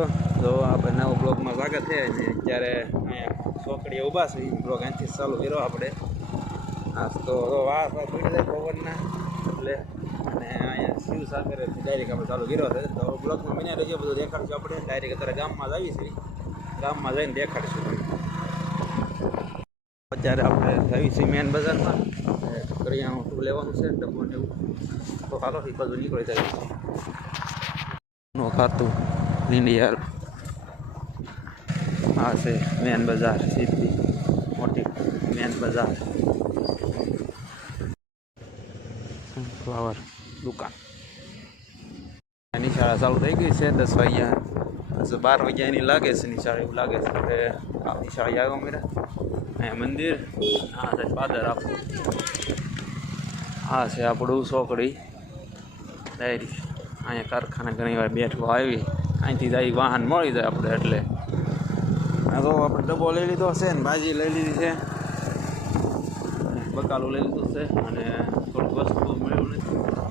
દોસ્તો, તો આપણે નવો બ્લોગમાં સ્વાગત છે. અને અત્યારે અહીંયા ચોકડીએ ઊભા છે. એ બ્લોગ અહીંથી ચાલુ કર્યો આપણે. તો વાહ પડી જાય પવનના એટલે અને અહીંયા શિવસાગર ડાયરેક્ટ આપણે ચાલુ કર્યો છે. તો બ્લોગમાં બન્યા રહેજો, બધું દેખાડશું આપણે. ડાયરેક્ટ અત્યારે ગામમાં જ આવી છે, ગામમાં જઈને દેખાડીશું. અત્યારે આપણે આવી છીએ મેન બજારમાં. કરિયાણું શું લેવાનું છે, ડબ્બો ને એવું. તો હાલો એ બાજુ નીકળી જાય ખાતું ઇન્ડિયા. આ છે મેન બજાર, સીધી મોટી મેન બજાર. ફ્લાવર દુકાન. નિશાળા ચાલુ થઈ ગઈ છે 10 વાગ્યા, 12 વાગ્યાની લાગે છે નિશાળા, એવું લાગે છે. એટલે આ નિશાળા આવ્યો મેરા. અહીંયા મંદિર, આ છે પાદર આપણું, આ છે આપણું ચોકડી ડાયરી. અહીંયા કારખાના ઘણી વાર બેઠું આવી, અહીંથી જાય વાહન મળી જાય આપણે. એટલે આ તો આપણે ડબ્બો લઈ લીધો છે ને, ભાજી લઈ લીધી છે, બકાલું લઈ લીધું છે, અને થોડુંક વસ્તુ મળ્યું નથી.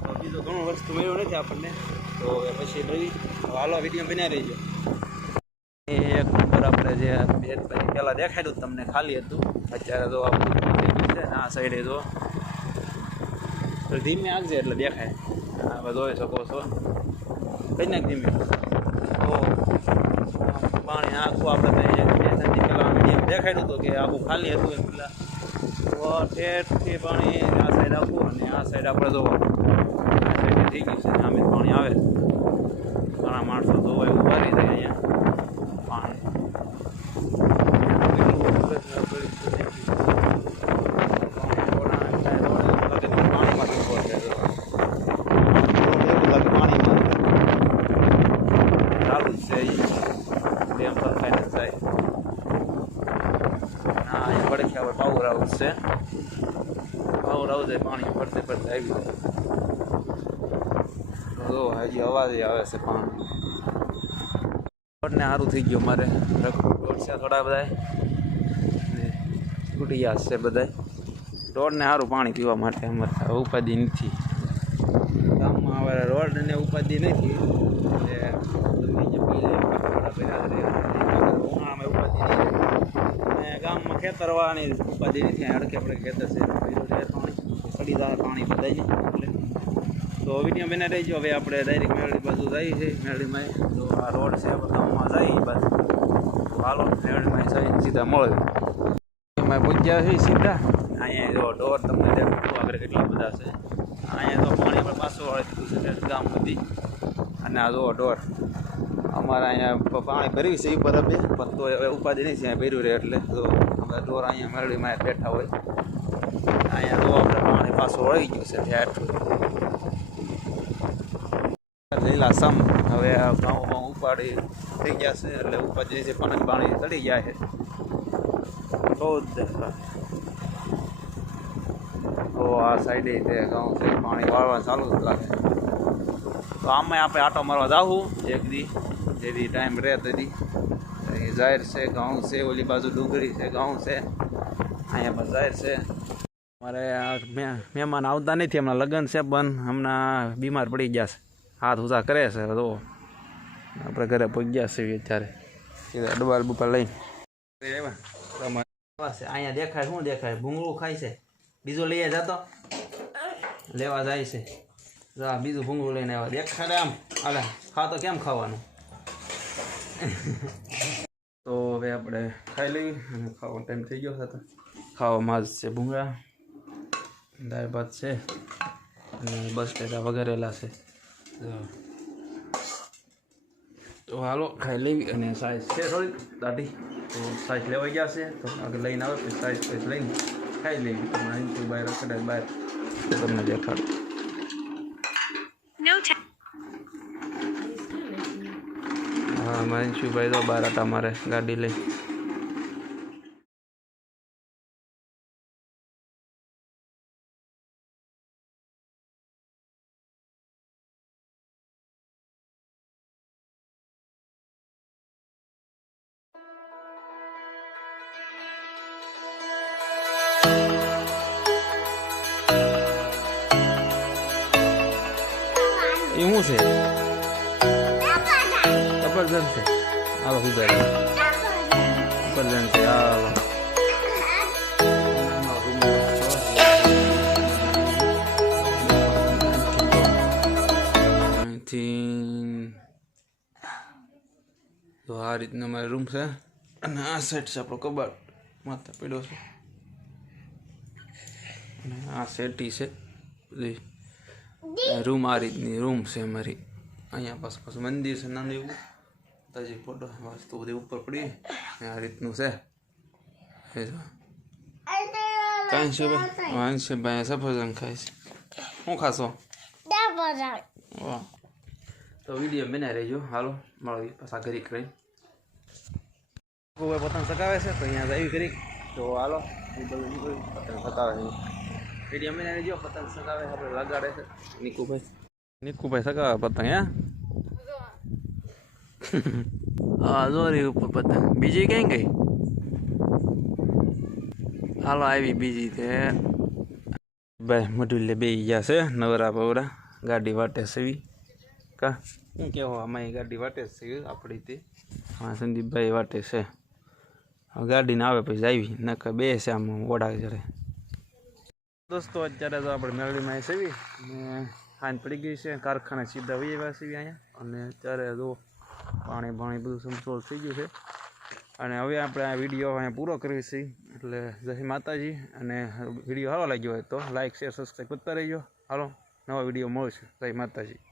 તો બીજું ઘણું વસ્તુ મળ્યું નથી આપણને. તો એ પછી લઈ હાલો વિડીયો બનાવી રહીજો. એક નંબર આપણે જે પહેલાં દેખાડ્યું તમને ખાલી હતું, અત્યારે તો આ બધું થઈ ગયું છે ને. આ સાઈડે જો ધીમે આગજે એટલે દેખાય. આપણે જોઈ શકો છો, કઈ નાખ ધીમે. તો પાણી આખું આપણે પહેલાં દેખાડ્યું હતું કે આખું ખાલી હતું એમ. પેલા તો ઠેઠથી પાણી આ સાઈડ આપવું, અને આ સાઈડ આપણે જો આ સાઈડ થઈ ગયું છે. આમે પાણી આવે, ઘણા માણસો જોવા એવું ભરી જાય અહીંયા પાણી. પાવર હાઉસ છે, પાવર હાઉસ પાણી ફરતે ફરતે આવી જાય. તો હજી અવાજ આવે છે પાણી. રોડને સારું થઈ ગયું મારે. રોડ છે થોડા બધા ને તૂટિયા છે બધા. રોડને સારું પાણી પીવા માટે અમારે ઉપાધિ નથી ગામમાં. હવે રોડને ઉપાધિ નથી એટલે પી લે. ઉનાળામાં ઉપાધિ નથી, અને ગામમાં ખેતરવાની ઉપાધિ નથી. અડકે આપણે ખેતર છે, પાણી સડી જાય પાણી બધાય એટલે. તો વિડીયો બને રહીજો. હવે આપણે ડાયરેક્ટ મેળવી બાજુ જઈએ છીએ. મેળવીમાં તો આ રોડ છે આપણે ગામમાં જઈએ બાજુ. હાલો મેળવીમાં જઈને સીધા મળે એમાં પૂજ્યા છે સીધા. અહીંયા જો ઢોર તમને દેખાડું આગળ કેટલા બધા છે. અહીંયા તો પાણી આપણે પાછું વાળી દીધું છે ગામ બધી. અને આ જો ઢોર અમારા અહીંયા પાણી ભર્યું છે એ બરાબર, પણ તો હવે ઉપાધિ નહીં છે અહીંયા ભર્યું રહે એટલે. તો અમે ઢોર અહીંયા મેળવીમાં બેઠા હોય. અહીંયા તો આપણે પાણી પાછું વળી ગયું છે ઠેઠ લીલા સમ. હવે આ ગામમાં ઉપાડી થઈ ગયા છે એટલે ઉપાધિ છે, પાણી પાણી ચડી ગયા છે બહુ જ. તો આ સાઈડે તે ગામ છે, પાણી વાળવા ચાલુ જ લાગે. તો આમાં આપણે આટો મારવા જાવું એક દી, જેથી ટાઈમ રહે તેથી. જાહેર છે, ગામ છે, ઓલી બાજુ ડુંગળી છે, ગામ છે, અહીંયા પણ જાહેર છે. મારે મહેમાન આવતા નથી, હમણાં લગ્ન છે પણ હમણાં બીમાર પડી ગયા છે, હાથ ઊંચા કરે છે. તો આપણે ઘરે પહોંચી ગયા છીએ અત્યારે સીધા ડબાલ બુપાલ લઈને. અહીંયા દેખાય શું દેખાય, ભૂંગળું ખાય છે. બીજું લઈએ જતો લેવા જાય છે. બીજું ભૂંગળું લઈને આવ્યા દેખાડે આમ. અરે ખાતો કેમ ખાવાનું. તો હવે આપણે ખાઈ લઈએ, અને ખાવાનો ટાઈમ થઈ ગયો હતો. ખાવામાં જ છે ભૂંગળા, દાળ ભાત છે, અને બટેટા વઘારેલા છે. તો હાલો ખાઈ લેવી. અને સાઈઝ છે થોડીક દાઢી, તો સાઈઝ લેવાઈ ગયા છે. તો આગળ લઈને આવે પછી સાઈઝ લઈને ખાઈ લેવી. અહીંથી બહાર કદાચ બહાર તમને દેખાડું. હા મહેશભાઈ તો બહાર હતા મારે ગાડી લઈ. એ શું છે? ડબલ જણશે હાલો સુધાર ઉપર જણશે હાલો તો આ રીતનો મારો રૂમ છે અને આ સેટ છે આપણો કબાટ માથે પડ્યો છે અને આ સેટી છે બધી રૂમ આ રીતની રૂમ છે અમારી અહીંયા પાછું મંદિર છે નાનું એવું તાજી ફોટો વાસ્તુ બધી ઉપર પડી આ રીતનું છે કાંઈ છે ભાઈ વાંચ છે ભાઈ સફરજન ખાય છે શું ખાશો વાહ તો વિડીયો બનાવી રહેજો હાલો મળવી પાછા ઘરી કરી કોઈ પતંગ સગાવે છે તો અહીંયા આવી કરી તો હાલો પતંગ સગાવે છે વિડીયો બનાવી રહેજો પતંગ સગાવે આપણે લગાડે છે નિકુભાઈ સગાવે પતંગ હા દોરી ઉપર પતંગ બીજી કઈ ગઈ હાલો આવી બીજી તે ભાઈ મઢુલે બે ગયા છે નવરા પવરા ગાડી વાટે સેવી કા શું કહેવો અમારી ગાડી વાટે છે આપણી તે હા સંદીપભાઈ વાટે છે ગાડીને આવે પછી આવી નકર બે છે આમ ઓડા જડે દોસ્તો અત્યારે તો આપણે મેળવીમાં સેવી ને હાન પડી ગઈ છે કારખાને સીધા વહી આવ્યા સીવી અહીંયા અને અત્યારે જો પાણી બધું સમસોલ થઈ ગયું છે અને હવે આપણે આ વિડીયો અહીંયા પૂરો કરીએ છીએ એટલે જય માતાજી અને વિડીયો સારો લાગ્યો હોય તો લાઈક શેર સબસ્ક્રાઈબ કરતા રહેજો હાલો નવા વિડીયો મળશે જય માતાજી